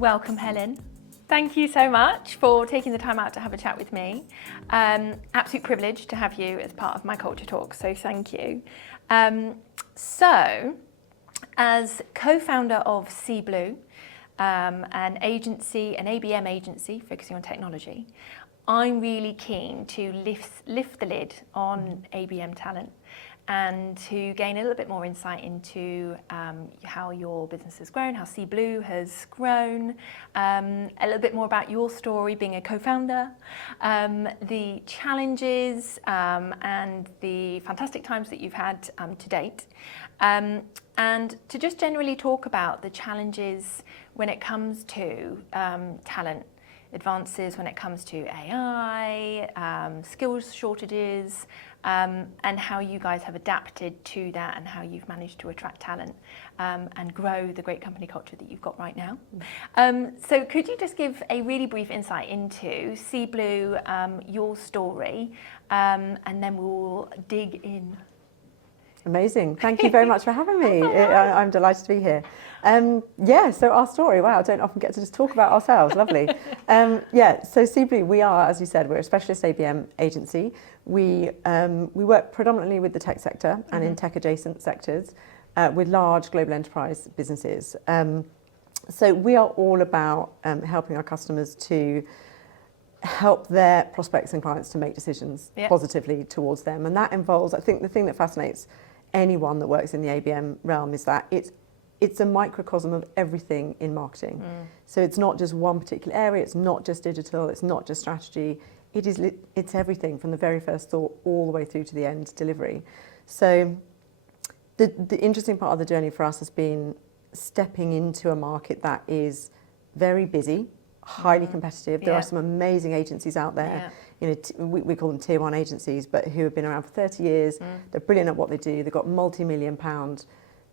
Welcome, Helen. Thank you so much for taking the time out to have a chat with me. Absolute privilege to have you as part of my Culture Talk, so thank you. So, as co-founder of SeeBlue, an agency, an ABM agency focusing on technology, I'm really keen to lift the lid on ABM talent and to gain a little bit more insight into how your business has grown, how SeeBlue has grown, a little bit more about your story being a co-founder, the challenges and the fantastic times that you've had to date, and to just generally talk about the challenges when it comes to talent advances, when it comes to AI, skills shortages, and how you guys have adapted to that and how you've managed to attract talent and grow the great company culture that you've got right now. So could you just give a really brief insight into SeeBlue, your story, and then we'll dig in. Amazing. Thank you very much for having me. I'm delighted to be here. So our story, wow, I don't often get to just talk about ourselves. Lovely. So SeeBlue, we are, as you said, we're a specialist ABM agency. We work predominantly with the tech sector and in tech adjacent sectors with large global enterprise businesses. So we are all about helping our customers to help their prospects and clients to make decisions positively towards them. And that involves, I think the thing that fascinates anyone that works in the ABM realm is that it's a microcosm of everything in marketing. So it's not just one particular area, it's not just digital, it's not just strategy, it's everything from the very first thought all the way through to the end delivery. So the interesting part of the journey for us has been stepping into a market that is very busy, highly competitive. There are some amazing agencies out there. You know, we call them tier one agencies, but who have been around for 30 years. They're brilliant at what they do. They've got multi-million-pound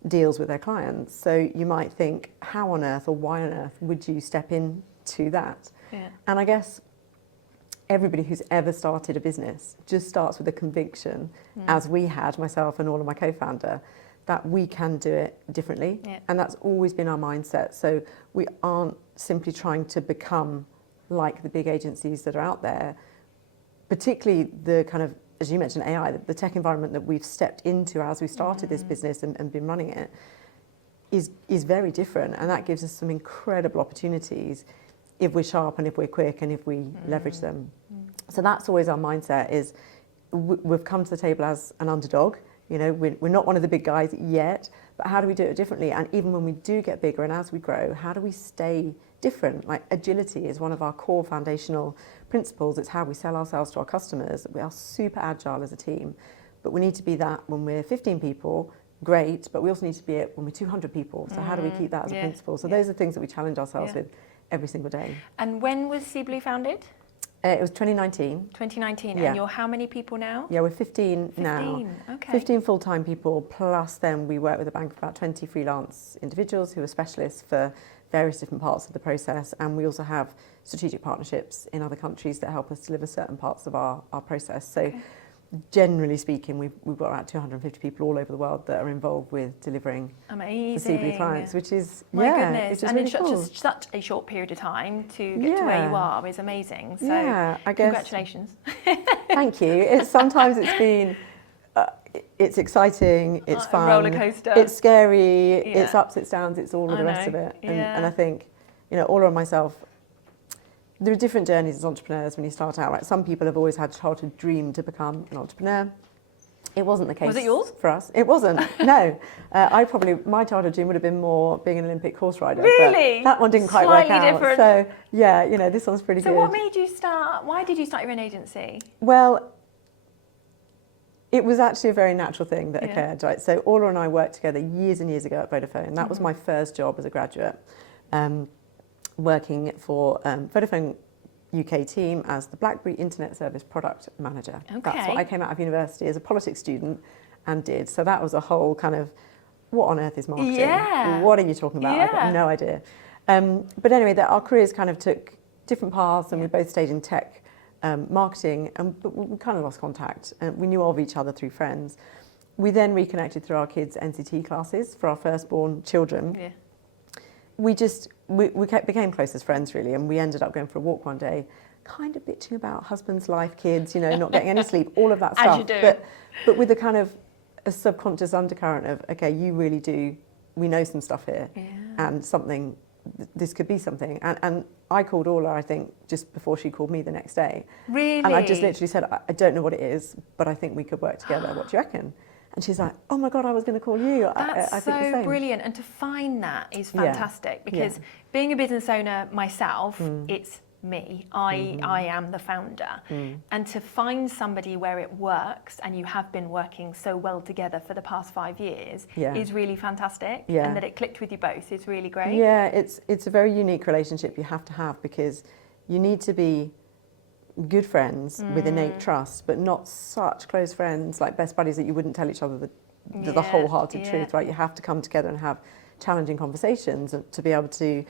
deals with their clients. So you might think, how on earth or why on earth would you step into that? And I guess everybody who's ever started a business just starts with a conviction, as we had, myself and all of my co-founder, that we can do it differently. And that's always been our mindset. So we aren't simply trying to become like the big agencies that are out there, particularly the kind of, as you mentioned, AI, the tech environment that we've stepped into as we started this business and been running it is very different. And that gives us some incredible opportunities if we're sharp and if we're quick and if we leverage them. So that's always our mindset is we've come to the table as an underdog. You know, we're not one of the big guys yet, but how do we do it differently? And even when we do get bigger and as we grow, how do we stay different? Like agility is one of our core foundational principles. It's how we sell ourselves to our customers. We are super agile as a team, but we need to be that when we're 15 people, great, but we also need to be it when we're 200 people. So how do we keep that as a principle? So those are things that we challenge ourselves with every single day. And when was SeeBlue founded? It was 2019. 2019, and you're how many people now? Yeah, we're 15 now. Okay. 15 full-time people, plus then we work with a bank of about 20 freelance individuals who are specialists for various different parts of the process. And we also have strategic partnerships in other countries that help us deliver certain parts of our process. So generally speaking, we've got about 250 people all over the world that are involved with delivering the SeeBlue clients, which is, my goodness. which is and really in cool. such a short period of time to get to where you are is amazing. So I guess, congratulations. Thank you. Sometimes it's been, it's exciting, it's fun. Roller coaster. It's scary, it's ups, it's downs, it's all of the rest of it. And I think, you know, Ola and myself, there are different journeys as entrepreneurs when you start out, right? Some people have always had a childhood dream to become an entrepreneur. It wasn't the case. Was it yours? For us. It wasn't, no. My childhood dream would have been more being an Olympic horse rider. Really? But that one didn't quite work out. Different. So, yeah, you know, this one's pretty good. So what made you start, why did you start your own agency? Well, it was actually a very natural thing that occurred, right? So Ola and I worked together years and years ago at Vodafone. That was my first job as a graduate. Working for Vodafone UK team as the BlackBerry Internet Service Product Manager. That's what I came out of university as a politics student and did. So that was a whole kind of, what on earth is marketing? What are you talking about? I've got no idea. But anyway, our careers kind of took different paths and we both stayed in tech marketing, but we kind of lost contact. We knew of each other through friends. We then reconnected through our kids' NCT classes for our firstborn children. became close as friends really, and we ended up going for a walk one day, kind of bitching about husbands, life, kids, you know, not getting any sleep, all of that stuff. As you do. But with a kind of a subconscious undercurrent of, okay, you really do, we know some stuff here, and this could be something. And I called Orla, I think, just before she called me the next day. Really? And I just literally said, I don't know what it is, but I think we could work together. What do you reckon? And she's like, oh my God, I was going to call you. That's I think the so same. brilliant. And to find that is fantastic, because being a business owner myself, it's me. I am the founder. And to find somebody where it works, and you have been working so well together for the past 5 years, is really fantastic. And that it clicked with you both is really great. Yeah, it's a very unique relationship you have to have, because you need to be good friends with innate trust, but not such close friends, like best buddies that you wouldn't tell each other the wholehearted truth, right? You have to come together and have challenging conversations to be able to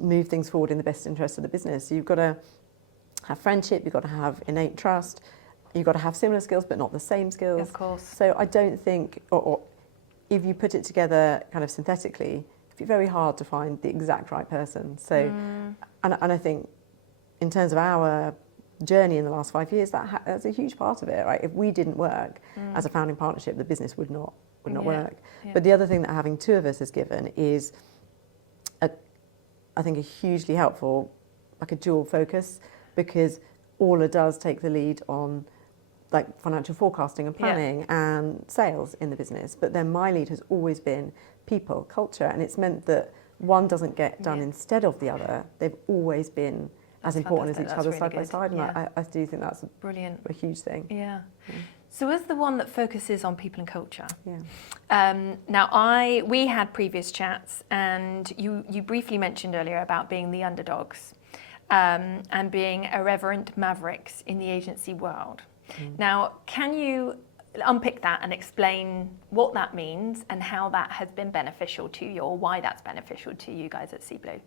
move things forward in the best interest of the business. You've got to have friendship, you've got to have innate trust, you've got to have similar skills but not the same skills. Of course. So I don't think, or if you put it together kind of synthetically, it'd be very hard to find the exact right person. So, and I think in terms of our journey in the last 5 years, that's a huge part of it, right? If we didn't work as a founding partnership, the business would not work. But the other thing that having two of us has given is I think a hugely helpful, like a dual focus, because Orla does take the lead on like financial forecasting and planning and sales in the business. But then my lead has always been people, culture, and it's meant that one doesn't get done instead of the other. They've always been as important as each other side by side, and I do think that's brilliant, a huge thing. So as the one that focuses on people and culture, now we had previous chats, and you briefly mentioned earlier about being the underdogs and being irreverent mavericks in the agency world. Now, can you unpick that and explain what that means and how that has been beneficial to you, or why that's beneficial to you guys at SeeBlue?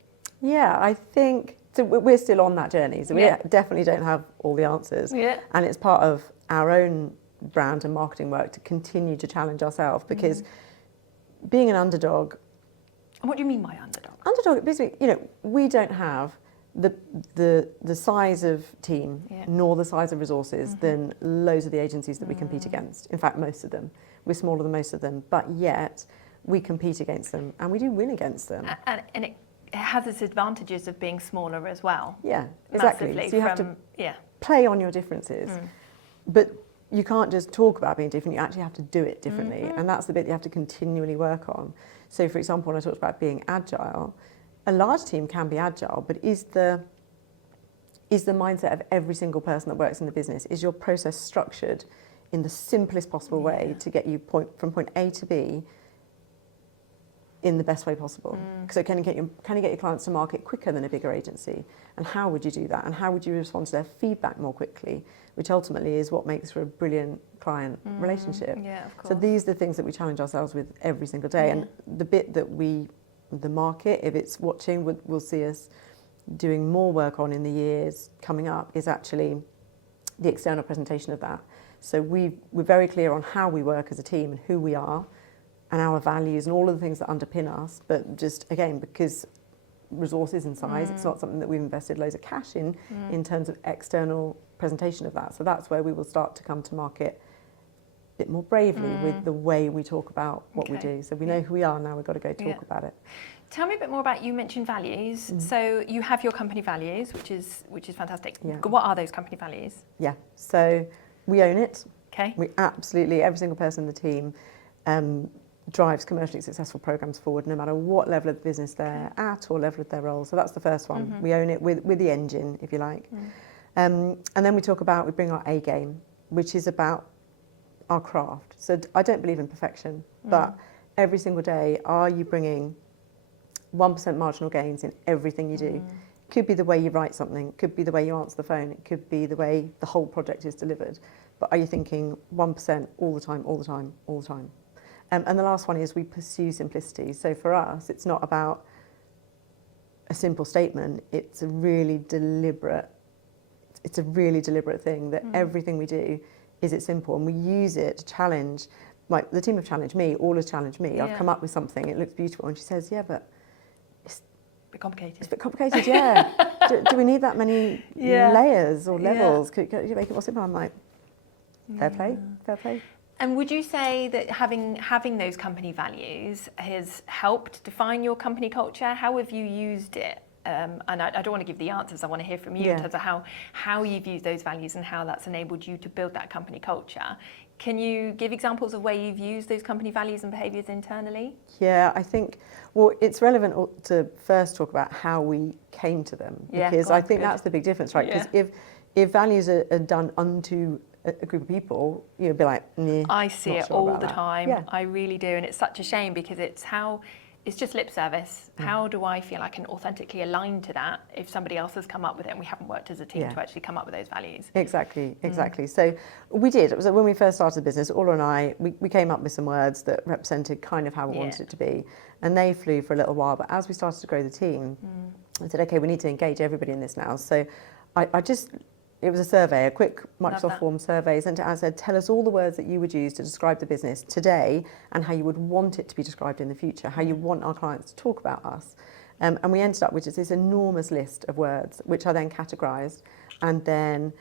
Yeah, I think so. We're still on that journey, so we definitely don't have all the answers. And it's part of our own brand and marketing work to continue to challenge ourselves, because being an underdog. What do you mean by underdog? Underdog, basically, you know, we don't have the size of team nor the size of resources than loads of the agencies that we compete against. In fact, most of them. We're smaller than most of them, but yet we compete against them, and we do win against them. And it has its advantages of being smaller as well. Yeah, exactly. Massively. So you have to play on your differences, but you can't just talk about being different, you actually have to do it differently. And that's the bit you have to continually work on. So for example, when I talked about being agile, a large team can be agile, but is the mindset of every single person that works in the business, is your process structured in the simplest possible way to get you from point A to B in the best way possible? So can you get your clients to market quicker than a bigger agency? And how would you do that? And how would you respond to their feedback more quickly? Which ultimately is what makes for a brilliant client relationship. Yeah, of course. So these are the things that we challenge ourselves with every single day. And the bit that the market, if it's watching, will see us doing more work on in the years coming up, is actually the external presentation of that. So we're very clear on how we work as a team and who we are and our values and all of the things that underpin us. But just, again, because resources and size, it's not something that we've invested loads of cash in terms of external presentation of that. So that's where we will start to come to market a bit more bravely with the way we talk about what we do. So we know who we are, now we've got to go talk about it. Tell me a bit more about, you mentioned values. So you have your company values, which is fantastic. What are those company values? Yeah, so we own it. Okay. We absolutely, every single person in the team drives commercially successful programs forward, no matter what level of the business they're at or level of their role. So that's the first one. We own it with the engine, if you like. And then we bring our A game, which is about our craft. So I don't believe in perfection, but every single day, are you bringing 1% marginal gains in everything you do? Could be the way you write something, could be the way you answer the phone, it could be the way the whole project is delivered. But are you thinking 1% all the time, all the time, all the time? And the last one is we pursue simplicity. So for us, it's not about a simple statement, it's a really deliberate thing that everything we do is it simple, and we use it to challenge. The team have challenged me, all has challenged me. I've come up with something, it looks beautiful, and she says, yeah, but bit complicated. It's a bit complicated, yeah. do we need that many layers or levels? Could you make it more simple? I'm like, fair play. And would you say that having those company values has helped define your company culture? How have you used it? And I don't want to give the answers. I want to hear from you in terms of how you've used those values and how that's enabled you to build that company culture. Can you give examples of where you've used those company values and behaviours internally? Yeah, I think, well, it's relevant to first talk about how we came to them, because I think that's the big difference, right? Because if values are done unto a group of people, you'd be like, nah, I see it sure all the that. time. Yeah. I really do. And it's such a shame because it's just lip service. How do I feel I can authentically align to that if somebody else has come up with it and we haven't worked as a team to actually come up with those values? Exactly. So we did. It was when we first started the business, Orla and I, we came up with some words that represented kind of how we wanted it to be. And they flew for a little while. But as we started to grow the team, I said, okay, we need to engage everybody in this now. So it was a survey, a quick Microsoft form survey, sent it out and said, tell us all the words that you would use to describe the business today and how you would want it to be described in the future, how you want our clients to talk about us. And we ended up with just this enormous list of words, which I then categorised and then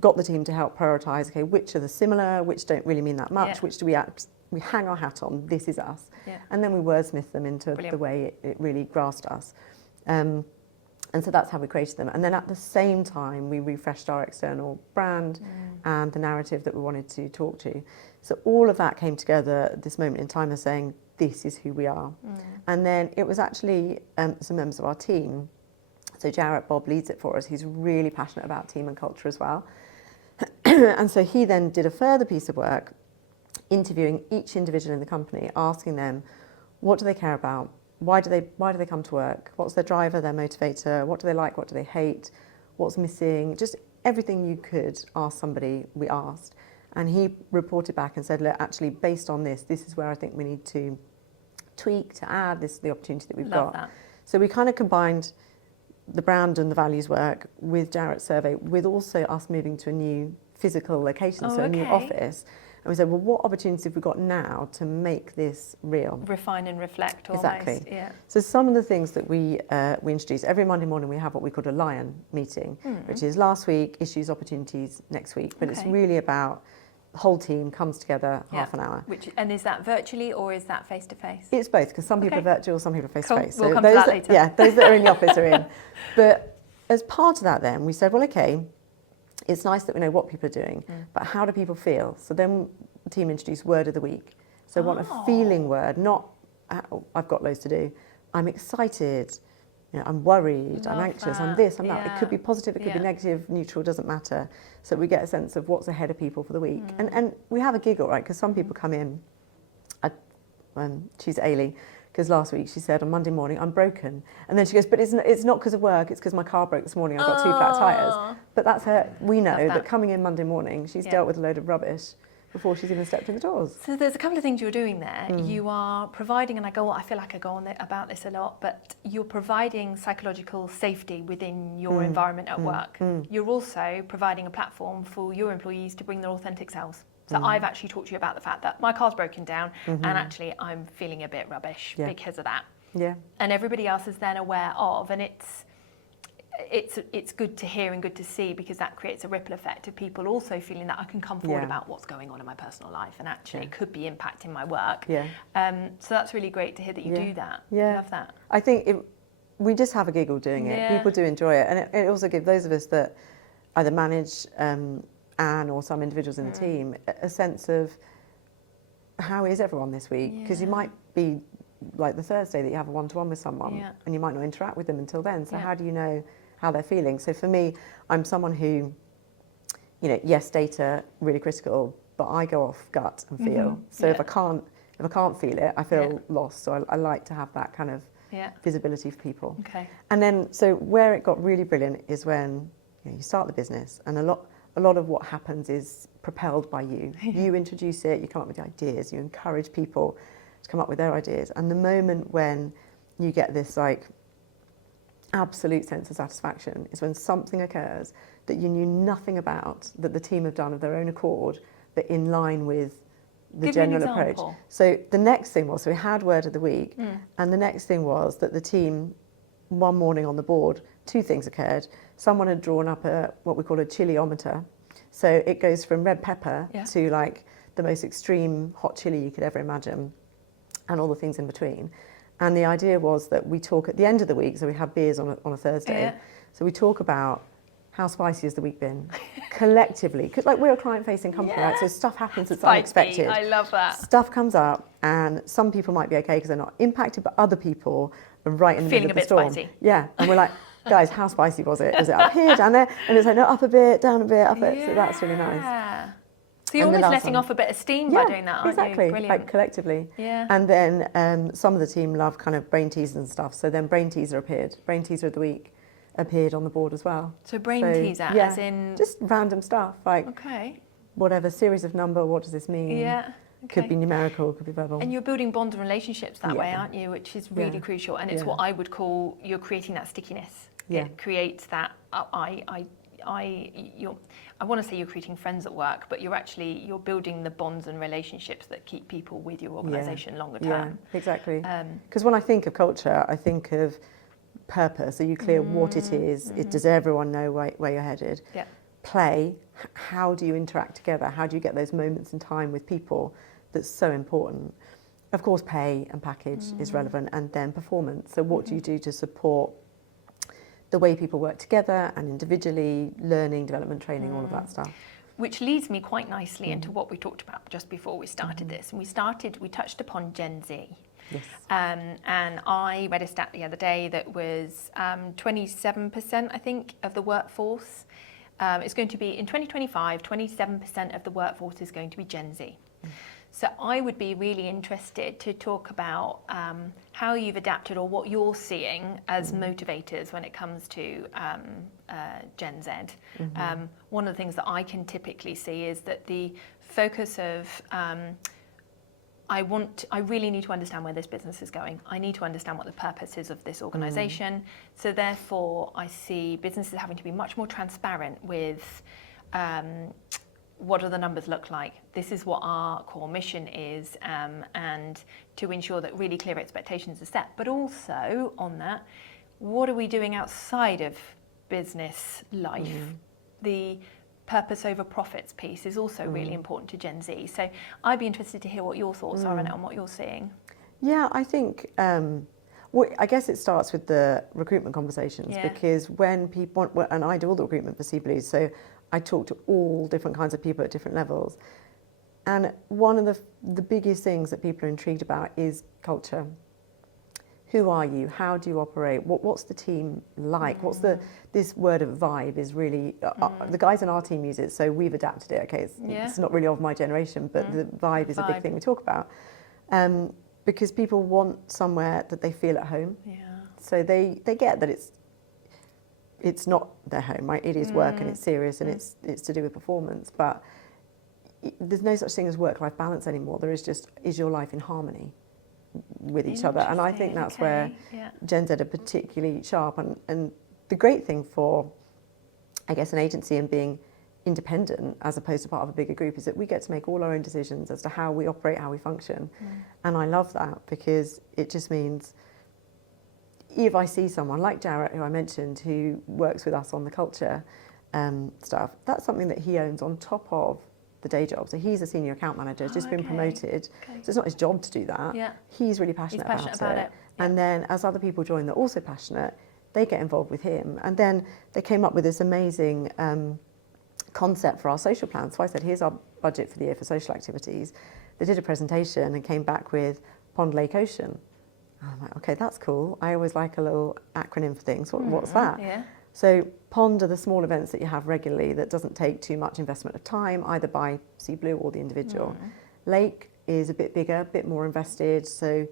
got the team to help prioritise, okay, which are the similar, which don't really mean that much, which do we hang our hat on, this is us. And then we wordsmith them into the way it really grasped us. And so that's how we created them. And then at the same time, we refreshed our external brand and the narrative that we wanted to talk to. So all of that came together at this moment in time as saying, this is who we are. And then it was actually some members of our team. So Jarrett Bob leads it for us. He's really passionate about team and culture as well. And so he then did a further piece of work, interviewing each individual in the company, asking them, what do they care about? Why do they come to work? What's their driver, their motivator? What do they like? What do they hate? What's missing? Just everything you could ask somebody, we asked. And he reported back and said, look, actually, based on this is where I think we need to tweak, to add. This is the opportunity that we've got. That. So we kind of combined the brand and the values work with Jarrett's survey, with also us moving to a new physical location, a new office. And we said, well, what opportunities have we got now to make this real? Refine and reflect almost. Exactly. Yeah. So some of the things that we introduce, every Monday morning we have what we call a Lion meeting, which is last week, issues, opportunities next week. But it's really about the whole team comes together half an hour. And is that virtually or is that face-to-face? It's both, because some people are virtual, some people are face-to-face. We'll come to that later. Yeah, those that are in the office are in. But as part of that then, we said, well, okay, it's nice that we know what people are doing, but how do people feel? So then the team introduced word of the week. So want a feeling word, not I've got loads to do. I'm excited, I'm worried, I'm anxious, I'm this, I'm that. It could be positive, it could be negative, neutral, doesn't matter. So we get a sense of what's ahead of people for the week. And we have a giggle, right? Because some people come in, she's Ailey, because last week she said on Monday morning, I'm broken. And then she goes, but it's not because of work, it's because my car broke this morning, I've got 2 flat tyres. But that's her, we know that coming in Monday morning, she's dealt with a load of rubbish before she's even stepped in the doors. So there's a couple of things you're doing there. You are providing, and I feel like I go on about this a lot, but you're providing psychological safety within your environment at work. You're also providing a platform for your employees to bring their authentic selves. So I've actually talked to you about the fact that my car's broken down and actually I'm feeling a bit rubbish because of that. Yeah. And everybody else is then aware of, and it's good to hear and good to see, because that creates a ripple effect of people also feeling that I can come forward about what's going on in my personal life, and actually it could be impacting my work. Yeah. So that's really great to hear that you do that. Yeah. I love that. I think we just have a giggle doing it. People do enjoy it, and it also gives those of us that either manage Anne or some individuals in the team a sense of how is everyone this week, because you might be like the Thursday that you have a one-to-one with someone and you might not interact with them until then, so how do you know how they're feeling? So for me, I'm someone who, yes, data really critical, but I go off gut and feel. So if I can't feel it, I feel lost. So I like to have that kind of visibility for people. Okay. And then so where it got really brilliant is when you start the business, and a lot of what happens is propelled by you. You introduce it, you come up with the ideas, you encourage people to come up with their ideas. And the moment when you get this absolute sense of satisfaction is when something occurs that you knew nothing about, that the team have done of their own accord, but in line with the general approach. So the next thing was, so we had word of the week, and the next thing was that the team one morning on the board, two things occurred. Someone had drawn up what we call a chiliometer. So it goes from red pepper to like the most extreme hot chili you could ever imagine, and all the things in between. And the idea was that we talk at the end of the week, so we have beers on a Thursday. Yeah. So we talk about how spicy has the week been collectively, because like we're a client-facing company, right? So stuff happens that's unexpected. I love that. Stuff comes up, and some people might be okay because they're not impacted, but other people are right in the middle of the storm. Feeling a bit spicy. Yeah, and we're like, guys, how spicy was it? Was it up here, down there? And it's like, no, up a bit, down a bit, up it. So that's really nice. So you're almost letting off a bit of steam by doing that, aren't exactly, you? Brilliant. Like collectively. Yeah. And then some of the team love kind of brain teasers and stuff. So then brain teaser appeared. Brain teaser of the week appeared on the board as well. So brain teaser, as in? Just random stuff, like whatever, series of number, what does this mean? Yeah. Okay. Could be numerical, could be verbal. And you're building bonds and relationships that way, aren't you? Which is really crucial. And it's what I would call, you're creating that stickiness. Yeah. It creates that, I want to say you're creating friends at work, but you're building the bonds and relationships that keep people with your organisation longer term. Yeah, exactly. Because when I think of culture, I think of purpose. Are you clear what it is? Does everyone know where you're headed? Yeah. Play. How do you interact together? How do you get those moments in time with people? That's so important. Of course, pay and package is relevant, and then performance. So what do you do to support the way people work together and individually, learning, development, training, all of that stuff. Which leads me quite nicely into what we talked about just before we started this. And we touched upon Gen Z. Yes. And I read a stat the other day that was 27%, I think, of the workforce. It's going to be, in 2025, 27% of the workforce is going to be Gen Z. So I would be really interested to talk about how you've adapted or what you're seeing as motivators when it comes to Gen Z. One of the things that I can typically see is that the focus of I really need to understand where this business is going. I need to understand what the purpose is of this organisation. So therefore, I see businesses having to be much more transparent with what do the numbers look like? This is what our core mission is, and to ensure that really clear expectations are set. But also on that, what are we doing outside of business life? The purpose over profits piece is also really important to Gen Z. So I'd be interested to hear what your thoughts are on it and what you're seeing. Yeah, I think, I guess it starts with the recruitment conversations because when people, and I do all the recruitment for SeeBlue, so I talk to all different kinds of people at different levels. And one of the biggest things that people are intrigued about is culture. Who are you? How do you operate? What's the team like? What's this word of vibe is really, the guys in our team use it, so we've adapted it. Okay, it's not really of my generation, but the vibe is a big thing we talk about. Because people want somewhere that they feel at home. Yeah. So they get that it's not their home, right? It is work and it's serious and it's to do with performance, but there's no such thing as work-life balance anymore. There is just, is your life in harmony with each other? And I think that's where Gen Z are particularly sharp. And the great thing for, I guess, an agency and being independent as opposed to part of a bigger group is that we get to make all our own decisions as to how we operate, how we function. And I love that because it just means if I see someone like Jarrett, who I mentioned, who works with us on the culture stuff, that's something that he owns on top of the day job. So he's a senior account manager, just been promoted. So it's not his job to do that. Yeah. He's really passionate, about it. Yeah. And then as other people join that are also passionate, they get involved with him. And then they came up with this amazing concept for our social plan. So I said, here's our budget for the year for social activities. They did a presentation and came back with Pond, Lake, Ocean. And I'm like, okay, that's cool. I always like a little acronym for things. What's that? Yeah. So Pond are the small events that you have regularly that doesn't take too much investment of time, either by SeeBlue or the individual. Lake is a bit bigger, a bit more invested. So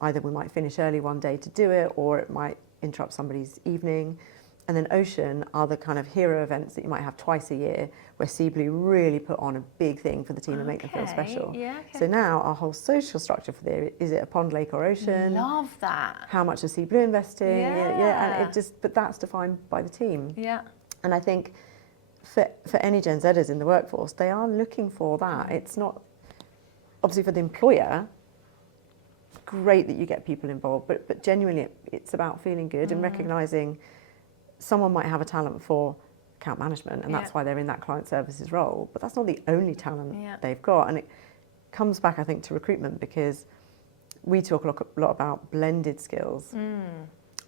either we might finish early one day to do it, or it might interrupt somebody's evening. And then Ocean are the kind of hero events that you might have twice a year, where SeeBlue really put on a big thing for the team and make them feel special. Yeah, So now our whole social structure for the year, is it a pond, lake or ocean? Love that. How much is SeeBlue investing? And it just, but that's defined by the team. Yeah. And I think for any Gen Zers in the workforce, they are looking for that. It's not, obviously for the employer, great that you get people involved, but genuinely it's about feeling good and recognising someone might have a talent for account management and that's why they're in that client services role, but that's not the only talent they've got. And it comes back, I think, to recruitment, because we talk a lot about blended skills.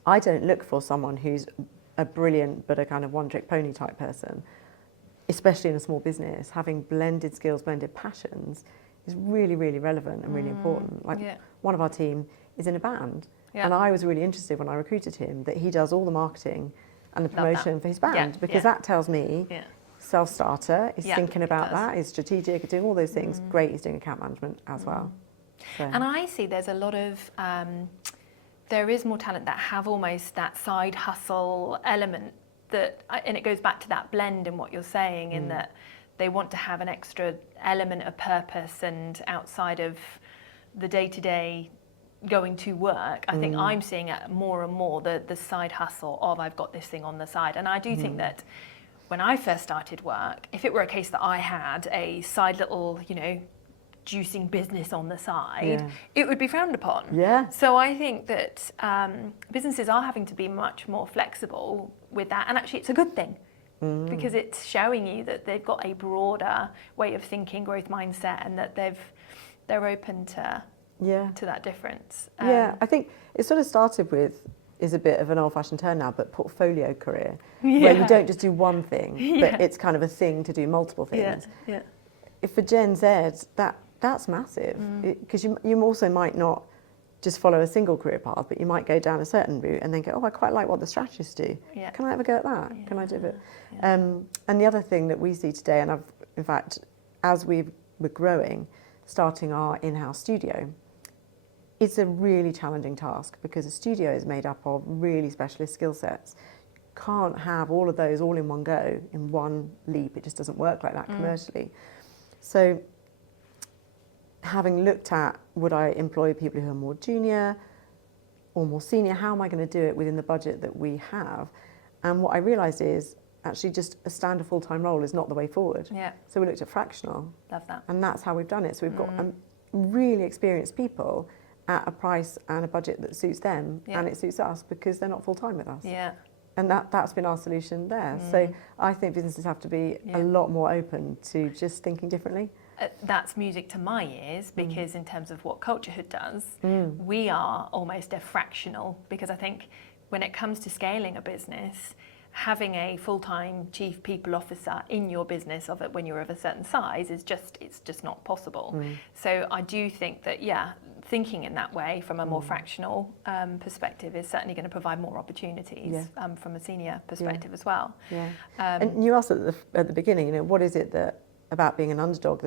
I don't look for someone who's a brilliant but a kind of one-trick pony type person, especially in a small business. Having blended skills, blended passions is really, really relevant and really important. Like one of our team is in a band, and I was really interested when I recruited him that he does all the marketing and the promotion for his band, because that tells me self-starter, is thinking about that, is strategic, doing all those things. Great, he's doing account management as well. So. And I see there's a lot of, there is more talent that have almost that side hustle element that, and it goes back to that blend in what you're saying, in that they want to have an extra element of purpose and outside of the day-to-day going to work. I think I'm seeing it more and more, the side hustle of I've got this thing on the side. And I do think that when I first started work, if it were a case that I had a side little, you know, juicing business on the side, it would be frowned upon. So I think that businesses are having to be much more flexible with that, and actually it's a good thing, because it's showing you that they've got a broader way of thinking, growth mindset, and that they're open to that difference. I think it sort of started with, is a bit of an old-fashioned term now, but portfolio career, where you don't just do one thing, but it's kind of a thing to do multiple things. If for Gen Z, that's massive, because you also might not just follow a single career path, but you might go down a certain route and then go, oh, I quite like what the strategists do. Can I have a go at that? Can I do it? And the other thing that we see today, and I've, in fact, as we're growing, starting our in-house studio, it's a really challenging task, because a studio is made up of really specialist skill sets. You can't have all of those all in one go, in one leap. It just doesn't work like that commercially. So having looked at, would I employ people who are more junior or more senior? How am I going to do it within the budget that we have? And what I realised is actually just a standard full-time role is not the way forward. So we looked at fractional. Love that. And that's how we've done it. So we've got really experienced people at a price and a budget that suits them, and it suits us, because they're not full-time with us. And that's been our solution there. So I think businesses have to be a lot more open to just thinking differently. That's music to my ears, because in terms of what Culture Hood does, we are almost a fractional, because I think when it comes to scaling a business, having a full-time chief people officer in your business of it when you're of a certain size is it's just not possible. So I do think that, thinking in that way from a more fractional perspective is certainly going to provide more opportunities from a senior perspective as well. And you asked at the beginning, you know, what is it that about being an underdog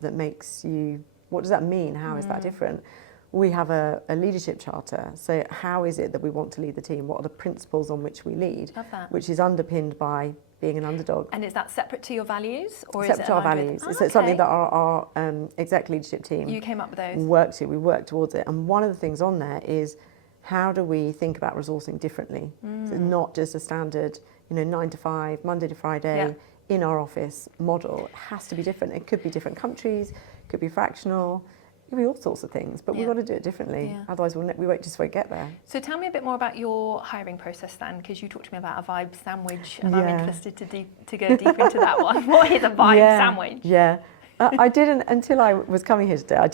that makes you, what does that mean? How is that different? We have a leadership charter. So how is it that we want to lead the team? What are the principles on which we lead? Love that. Which is underpinned by being an underdog. And is that separate to your values? Or separate to our values. It's something that our exec leadership team you came up with those. We work towards it. And one of the things on there is, how do we think about resourcing differently? So not just a standard, 9 to 5, Monday to Friday, in our office model. It has to be different. It could be different countries, it could be fractional, it could be all sorts of things, but we've got to do it differently. Otherwise we won't get there. So tell me a bit more about your hiring process then, because you talked to me about a vibe sandwich, and I'm interested to go deeper into that one. What is a vibe sandwich? I didn't, until I was coming here today,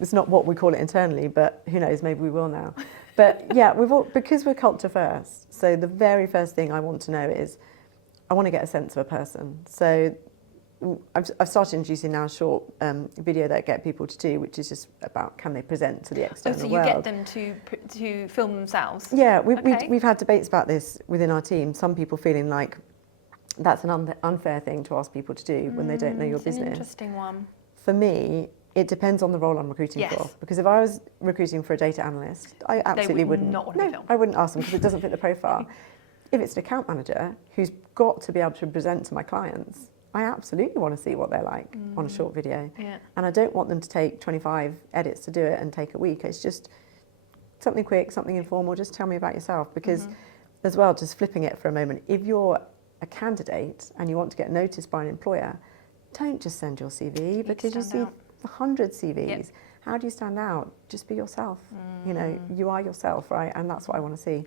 it's not what we call it internally, but who knows, maybe we will now. But because we're culture first, so the very first thing I want to know is, I want to get a sense of a person. So I've started introducing now a short video that I get people to do, which is just about, can they present to the external world. So you get them to film themselves? Yeah, we've had debates about this within our team. Some people feeling like that's an unfair thing to ask people to do when they don't know your business. It's an interesting one. For me, it depends on the role I'm recruiting for. Because if I was recruiting for a data analyst, I absolutely wouldn't. Not want to be filmed. I wouldn't ask them, because it doesn't fit the profile. If it's an account manager who's got to be able to present to my clients, I absolutely want to see what they're like on a short video. And I don't want them to take 25 edits to do it and take a week. It's just something quick, something informal. Just tell me about yourself. Because as well, just flipping it for a moment, if you're a candidate and you want to get noticed by an employer, don't just send your CV, because you see 100 CVs. how do you stand out? Just be yourself. You know, you are yourself, right? And that's what I want to see.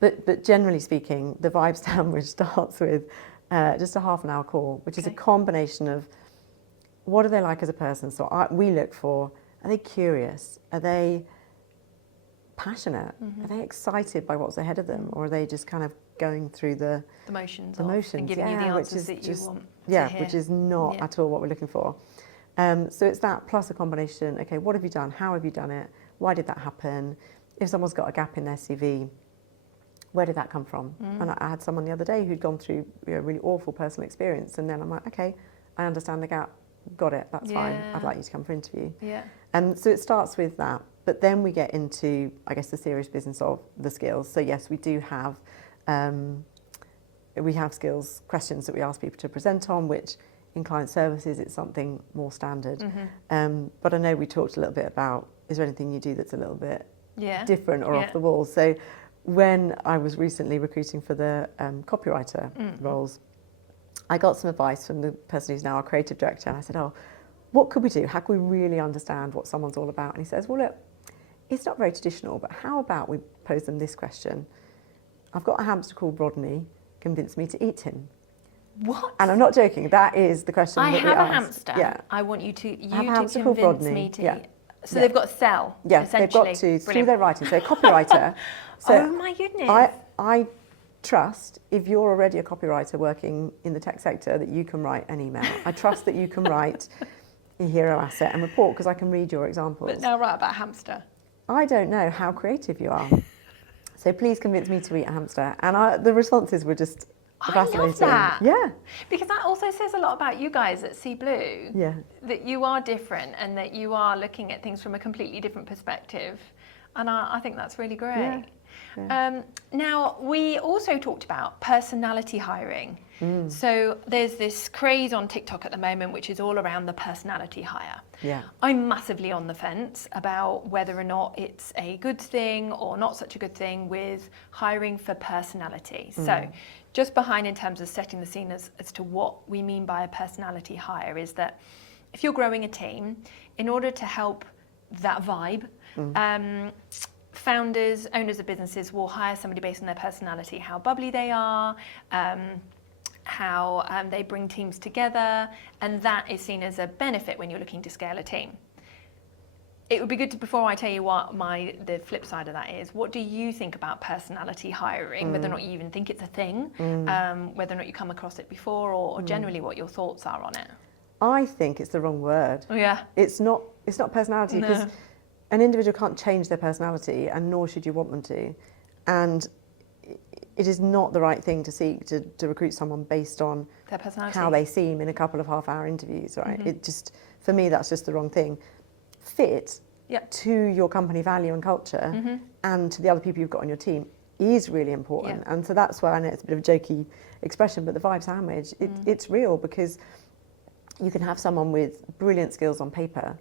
But generally speaking, the vibe sandwich starts with just a half an hour call, which is a combination of what are they like as a person. So we look for, are they curious? Are they passionate? Are they excited by what's ahead of them? Or are they just kind of going through the motions and giving you the answers that you want to hear. Which is not at all what we're looking for. So it's that plus a combination, okay, what have you done? How have you done it? Why did that happen? If someone's got a gap in their CV, where did that come from? And I had someone the other day who'd gone through a really awful personal experience, and then I'm like, okay, I understand the gap, got it, that's fine, I'd like you to come for interview. And so it starts with that, but then we get into, I guess, the serious business of the skills. So yes, we do have, skills questions that we ask people to present on, which in client services, it's something more standard. But I know we talked a little bit about, is there anything you do that's a little bit different or off the wall? So when I was recently recruiting for the copywriter roles, I got some advice from the person who's now our creative director, and I said, oh, what could we do? How can we really understand what someone's all about? And he says, well, look, it's not very traditional, but how about we pose them this question? I've got a hamster called Rodney, convince me to eat him. What? And I'm not joking, that is the question that we ask. I have a hamster. Yeah. I want you to convince Rodney. me to eat. So they've got to sell, they've essentially. got to, through their writing, so a copywriter. So oh my goodness. I trust, if you're already a copywriter working in the tech sector, that you can write an email. I trust that you can write a hero asset and report, because I can read your examples. But now write about hamster. I don't know how creative you are. So please convince me to eat a hamster. And the responses were just fascinating. I love that. Yeah. Because that also says a lot about you guys at SeeBlue. Yeah. That you are different and that you are looking at things from a completely different perspective. And I think that's really great. Yeah. Yeah. Now, we also talked about personality hiring. So there's this craze on TikTok at the moment, which is all around the personality hire. Yeah. I'm massively on the fence about whether or not it's a good thing or not such a good thing with hiring for personality. So just behind in terms of setting the scene as to what we mean by a personality hire is that if you're growing a team, in order to help that vibe, founders, owners of businesses will hire somebody based on their personality, how bubbly they are, how they bring teams together, and that is seen as a benefit when you're looking to scale a team. It would be good to, before I tell you what the flip side of that is, what do you think about personality hiring, whether or not you even think it's a thing, whether or not you come across it before, or generally what your thoughts are on it? I think it's the wrong word. Oh yeah. It's not personality, because an individual can't change their personality, and nor should you want them to. And it is not the right thing to seek to recruit someone based on their personality, how they seem in a couple of half-hour interviews, right? It just, for me, that's just the wrong thing. Fit to your company value and culture and to the other people you've got on your team is really important. And so that's why, I know it's a bit of a jokey expression, but the vibe sandwich, it's real, because you can have someone with brilliant skills on paper,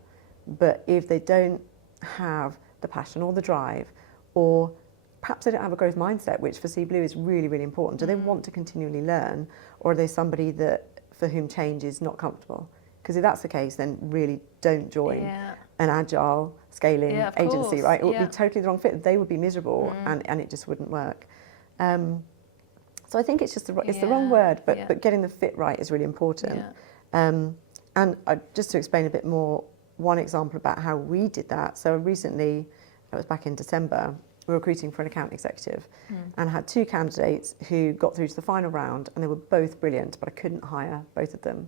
but if they don't have the passion or the drive, or perhaps they don't have a growth mindset, which for SeeBlue is really, really important. Do they want to continually learn, or are they somebody for whom change is not comfortable? Because if that's the case, then really don't join an agile scaling agency, right? It would be totally the wrong fit. They would be miserable, and it just wouldn't work. So I think it's just it's the wrong word, but getting the fit right is really important. And just to explain a bit more, one example about how we did that. So recently, it was back in December, we were recruiting for an account executive, and I had two candidates who got through to the final round, and they were both brilliant, but I couldn't hire both of them.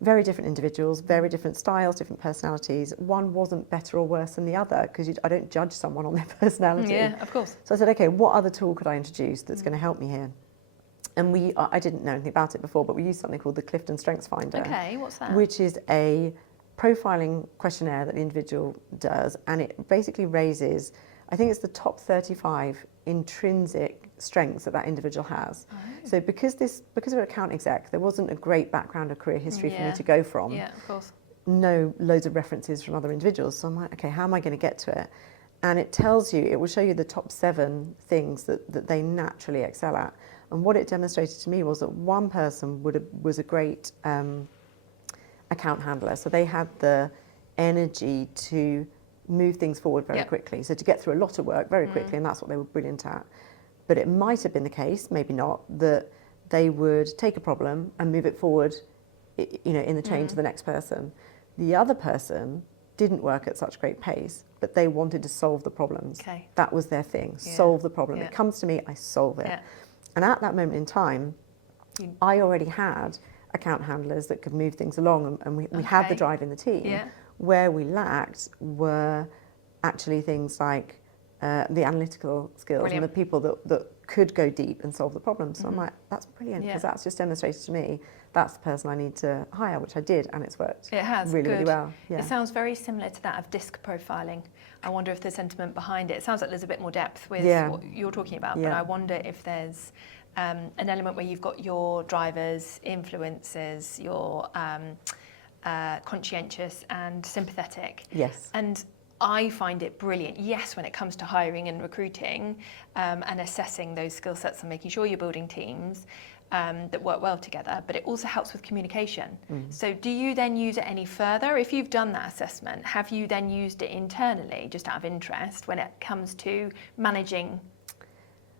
Very different individuals, very different styles, different personalities. One wasn't better or worse than the other, because I don't judge someone on their personality. Yeah, of course. So I said, okay, what other tool could I introduce that's going to help me here? And I didn't know anything about it before, but we used something called the Clifton Strengths Finder. Okay, what's that? Which is a profiling questionnaire that the individual does, and it basically raises, I think it's the top 35 intrinsic strengths that individual has. So because we're account exec, there wasn't a great background or career history for me to go from. Yeah, of course. No loads of references from other individuals. So I'm like, okay, how am I going to get to it? And it will show you the top 7 things that they naturally excel at. And what it demonstrated to me was that one person was a great account handler. So they had the energy to move things forward very quickly. So to get through a lot of work very quickly, and that's what they were brilliant at. But it might have been the case, maybe not, that they would take a problem and move it forward, in the chain to the next person. The other person didn't work at such great pace, but they wanted to solve the problems. Okay. That was their thing, solve the problem. Yeah. It comes to me, I solve it. Yeah. And at that moment in time, I already had account handlers that could move things along, and we had the drive in the team. Yeah. Where we lacked were actually things like the analytical skills and the people that could go deep and solve the problem. So I'm like, that's brilliant, because that's just demonstrated to me that's the person I need to hire, which I did, and it's worked. It has, really, good. really well. Yeah. It sounds very similar to that of disc profiling. I wonder if the sentiment behind it sounds like there's a bit more depth with what you're talking about, but I wonder if there's an element where you've got your drivers, influencers, your conscientious and sympathetic. Yes. And I find it brilliant, yes, when it comes to hiring and recruiting and assessing those skill sets and making sure you're building teams that work well together, but it also helps with communication. So do you then use it any further? If you've done that assessment, have you then used it internally, just out of interest, when it comes to managing?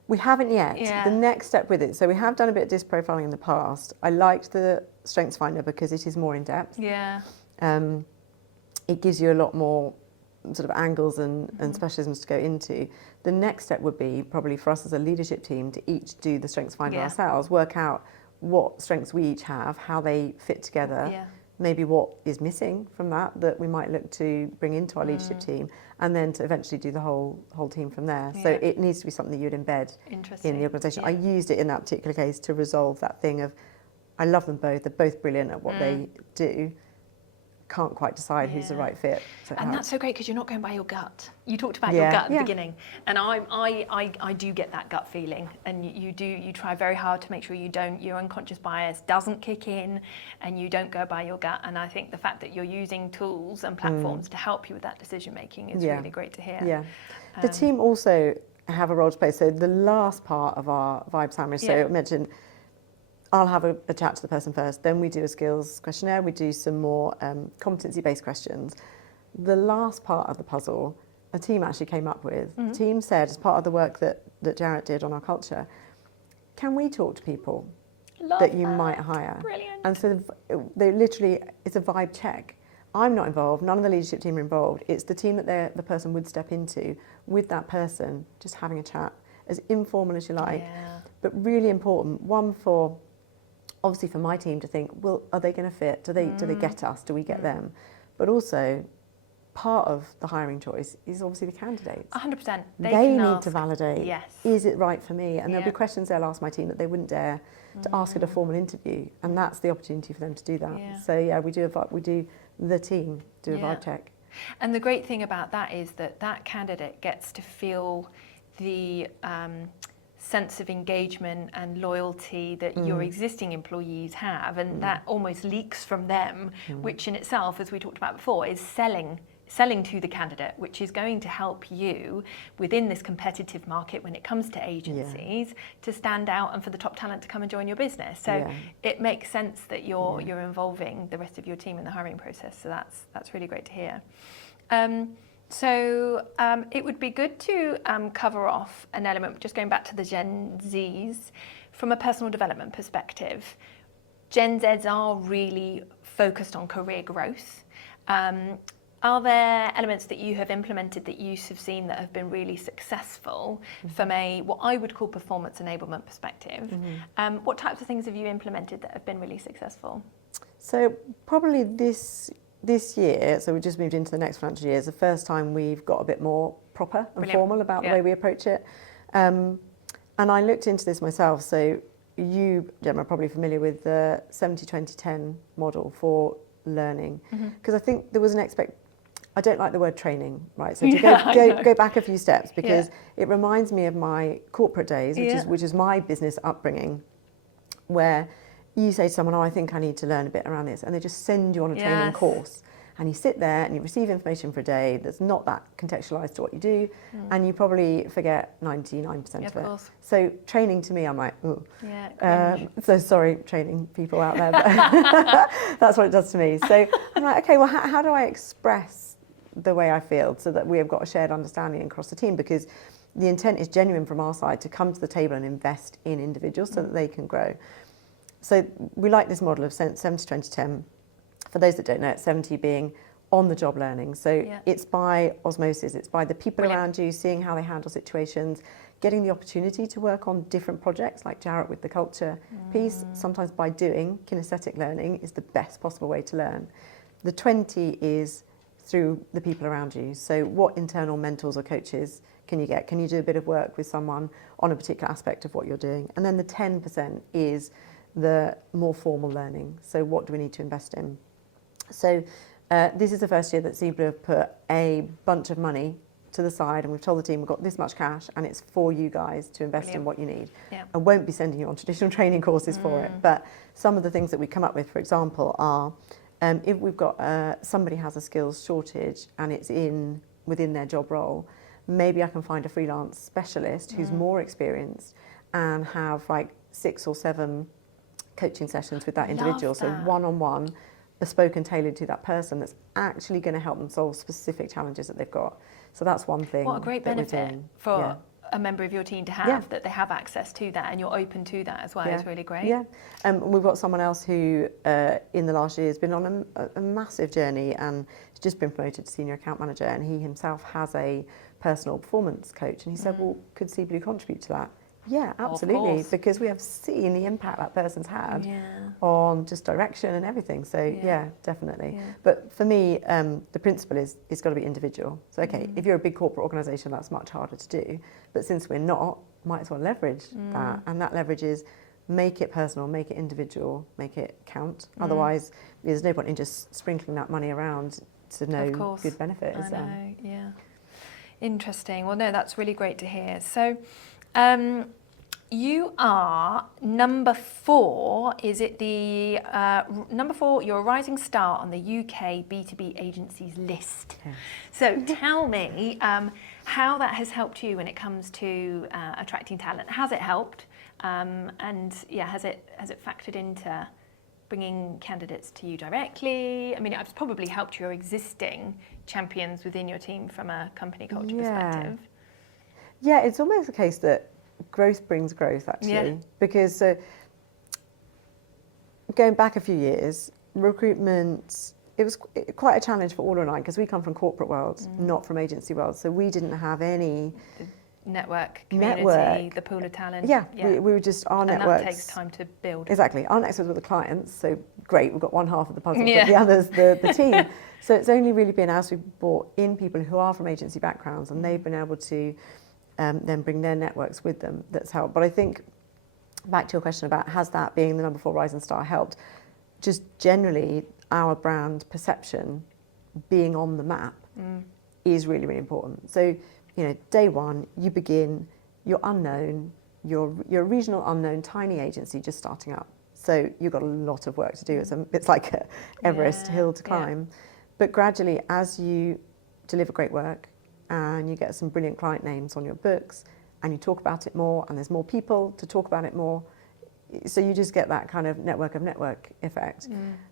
We haven't yet. Yeah. The next step with it, so we have done a bit of disc profiling in the past. I liked the Strengths Finder because it is more in depth. Yeah. It gives you a lot more sort of angles and specialisms to go into. The next step would be probably for us as a leadership team to each do the Strengths Finder ourselves, work out what strengths we each have, how they fit together, maybe what is missing from that we might look to bring into our leadership team, and then to eventually do the whole team from there. So it needs to be something that you'd embed in the organisation. I used it in that particular case to resolve that thing of, I love them both, they're both brilliant at what they do, can't quite decide who's the right fit. So and that's so great because you're not going by your gut. You talked about your gut at the beginning, and I do get that gut feeling, and you try very hard to make sure your unconscious bias doesn't kick in, and you don't go by your gut. And I think the fact that you're using tools and platforms to help you with that decision making is really great to hear. Yeah, the team also have a role to play. So the last part of our vibe sandwich. So I mentioned, I'll have a chat to the person first, then we do a skills questionnaire, we do some more competency-based questions. The last part of the puzzle, a team actually came up with. The team said, as part of the work that Jarrett did on our culture, can we talk to people that you might hire? Brilliant. And so they literally, it's a vibe check. I'm not involved, none of the leadership team are involved. It's the team that the person would step into with that person, just having a chat, as informal as you like, but really important. One obviously for my team to think, well, are they going to fit? Do they get us? Do we get them? But also, part of the hiring choice is obviously the candidates. 100%. They need to validate, is it right for me? And there'll be questions they'll ask my team that they wouldn't dare to ask at a formal interview, and that's the opportunity for them to do that. So we do the team do a vibe check. And the great thing about that is that candidate gets to feel the sense of engagement and loyalty that your existing employees have, and that almost leaks from them, which in itself, as we talked about before, is selling to the candidate, which is going to help you within this competitive market when it comes to agencies to stand out and for the top talent to come and join your business. So it makes sense that you're involving the rest of your team in the hiring process. So that's really great to hear. So it would be good to cover off an element, just going back to the Gen Zs, from a personal development perspective. Gen Zs are really focused on career growth. Are there elements that you have implemented that you have seen that have been really successful from what I would call performance enablement perspective? What types of things have you implemented that have been really successful? So probably this year, so we just moved into the next financial year, is the first time we've got a bit more proper and formal about the way we approach it. And I looked into this myself. So you, Gemma, are probably familiar with the 70-20-10 model for learning, because I think there was I don't like the word training, right? So to go back a few steps, because it reminds me of my corporate days, which is my business upbringing, where you say to someone, I think I need to learn a bit around this, and they just send you on a training course. And you sit there and you receive information for a day that's not that contextualised to what you do, and you probably forget 99% of it. Of course. So training to me, I'm like, ooh. Yeah. So sorry, training people out there, but that's what it does to me. So I'm like, okay, well, how do I express the way I feel so that we have got a shared understanding across the team? Because the intent is genuine from our side to come to the table and invest in individuals so that they can grow. So we like this model of 70-20-10. For those that don't know it, 70 being on the job learning. So it's by osmosis, it's by the people around you, seeing how they handle situations, getting the opportunity to work on different projects like Jarrett with the culture piece. Sometimes by doing, kinesthetic learning is the best possible way to learn. The 20 is through the people around you. So what internal mentors or coaches can you get? Can you do a bit of work with someone on a particular aspect of what you're doing? And then the 10% is the more formal learning. So what do we need to invest in? So this is the first year that SeeBlue have put a bunch of money to the side, and we've told the team we've got this much cash and it's for you guys to invest in what you need. I won't be sending you on traditional training courses for it, but some of the things that we come up with, for example, are if we've got somebody has a skills shortage and it's within their job role, maybe I can find a freelance specialist who's more experienced and have like 6 or 7 coaching sessions with that individual. So one-on-one, bespoke and tailored to that person, that's actually going to help them solve specific challenges that they've got. So that's one thing. What a great benefit for a member of your team to have, that they have access to that and you're open to that as well. It's really great. Yeah. We've got someone else who in the last year has been on a massive journey and has just been promoted to senior account manager, and he himself has a personal performance coach, and he said, well, could SeeBlue contribute to that? Yeah, absolutely, because we have seen the impact that person's had on just direction and everything. So yeah, definitely. Yeah. But for me, the principle is it's got to be individual. So okay, if you're a big corporate organisation, that's much harder to do. But since we're not, might as well leverage that. And that leverage is make it personal, make it individual, make it count. Otherwise, there's no point in just sprinkling that money around to no good benefit. I know, yeah. Interesting. Well, no, that's really great to hear. So. You are number 4. Is it the number 4? You're a rising star on the UK B2B agencies list. Yeah. So tell me how that has helped you when it comes to attracting talent. Has it helped? And yeah, has it factored into bringing candidates to you directly? I mean, it's probably helped your existing champions within your team from a company culture perspective. Yeah, it's almost a case that growth brings growth, actually, because going back a few years, recruitment, it was quite a challenge for all and I, because we come from corporate worlds, not from agency worlds, so we didn't have any network, community, the pool of talent. We were just, our networks. And that takes time to build. Exactly. Our networks were the clients, so great, we've got one half of the puzzle, but the other's the team. So it's only really been as we've brought in people who are from agency backgrounds, and they've been able to then bring their networks with them, that's helped. But I think, back to your question about has that being the number 4 rising star helped, just generally our brand perception being on the map is really, really important. So, you know, day one, you begin, you're unknown, you're a regional unknown, tiny agency just starting up. So you've got a lot of work to do. It's like a Everest hill to climb. But gradually, as you deliver great work, and you get some brilliant client names on your books, and you talk about it more, and there's more people to talk about it more, so you just get that kind of network effect.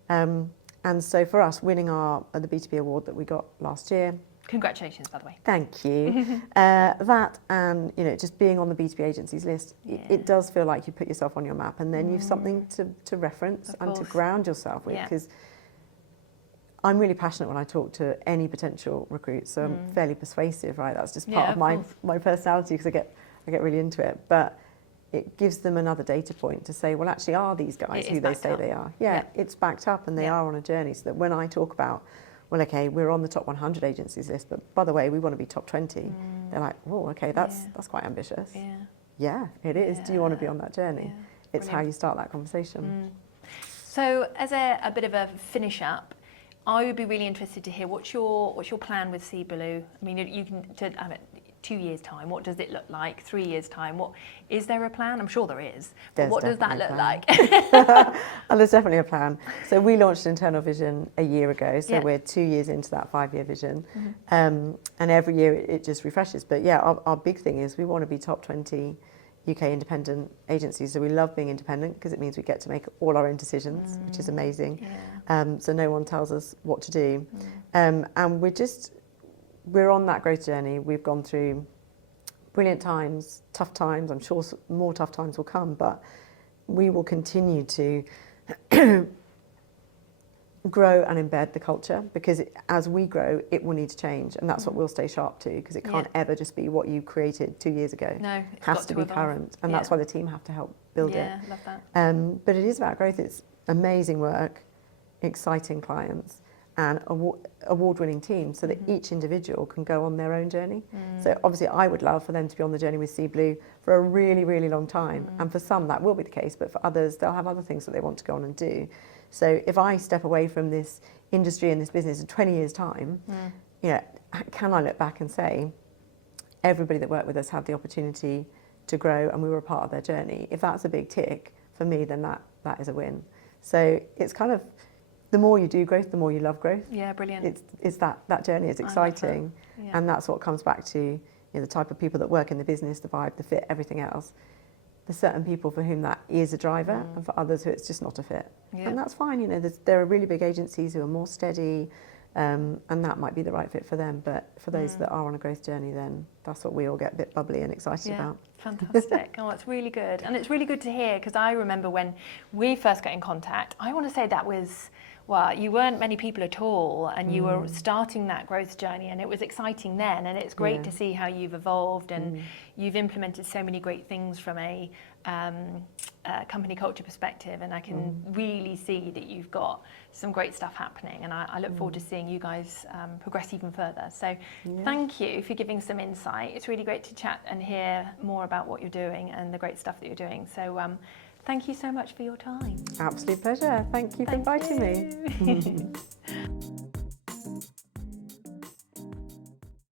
And so for us, winning the B2B award that we got last year, congratulations, by the way. Thank you. That and just being on the B2B agencies list, it does feel like you put yourself on your map, and then you've something to reference and to ground yourself with, because I'm really passionate when I talk to any potential recruit, so I'm fairly persuasive, right? That's just part of my personality, because I get really into it. But it gives them another data point to say, well, actually, are these guys who they say they are? Yeah, it's backed up, and they are on a journey, so that when I talk about, well, okay, we're on the top 100 agencies list, but by the way, we want to be top 20. They're like, oh, okay, that's quite ambitious. Yeah, it is. Do you want to be on that journey? It's how you start that conversation. So as a bit of a finish up, I would be really interested to hear what's your plan with SeeBlue. I mean, you can 2 years' time? What does it look like? 3 years' time? What is there a plan? I'm sure there is. But There's what does that look definitely like? And there's definitely a plan. So we launched Internal Vision a year ago. So Yeah. we're 2 years into that 5-year vision. Mm-hmm. And every year it just refreshes. But yeah, our big thing is we want to be top 20 UK independent agencies. So we love being independent because it means we get to make all our own decisions, which is amazing. Yeah. So no one tells us what to do. And we're on that growth journey. We've gone through brilliant times, tough times. I'm sure more tough times will come, but we will continue to grow and embed the culture, because as we grow, it will need to change, and that's what we'll stay sharp to, because it can't ever just be what you created 2 years ago. No, It it's has got to be evolve. current, and that's why the team have to help build it. Yeah, love that. But it is about growth. It's amazing work, exciting clients, and award-winning teams, so that each individual can go on their own journey. So obviously I would love for them to be on the journey with SeeBlue for a really, really long time. And for some that will be the case, but for others they'll have other things that they want to go on and do. So if I step away from this industry and this business in 20 years' time, you know, can I look back and say, everybody that worked with us had the opportunity to grow and we were a part of their journey? If that's a big tick for me, then that is a win. So it's kind of, the more you do growth, the more you love growth. Yeah, brilliant. It's that journey is exciting, Yeah. and that's what comes back to, you know, the type of people that work in the business, the vibe, the fit, everything else. There's certain people for whom that is a driver, and for others who it's just not a fit. Yeah. And that's fine. You know, there are really big agencies who are more steady, and that might be the right fit for them. But for those that are on a growth journey, then that's what we all get a bit bubbly and excited about. Fantastic. Oh, it's really good. And it's really good to hear, because I remember when we first got in contact, I want to say that was, well, you weren't many people at all, and you were starting that growth journey, and it was exciting then, and it's great to see how you've evolved, and you've implemented so many great things from a company culture perspective, and I can really see that you've got some great stuff happening, and I look forward to seeing you guys progress even further. So thank you for giving some insight. It's really great to chat and hear more about what you're doing and the great stuff that you're doing. So thank you so much for your time. Absolute pleasure. Thank you for inviting me. me.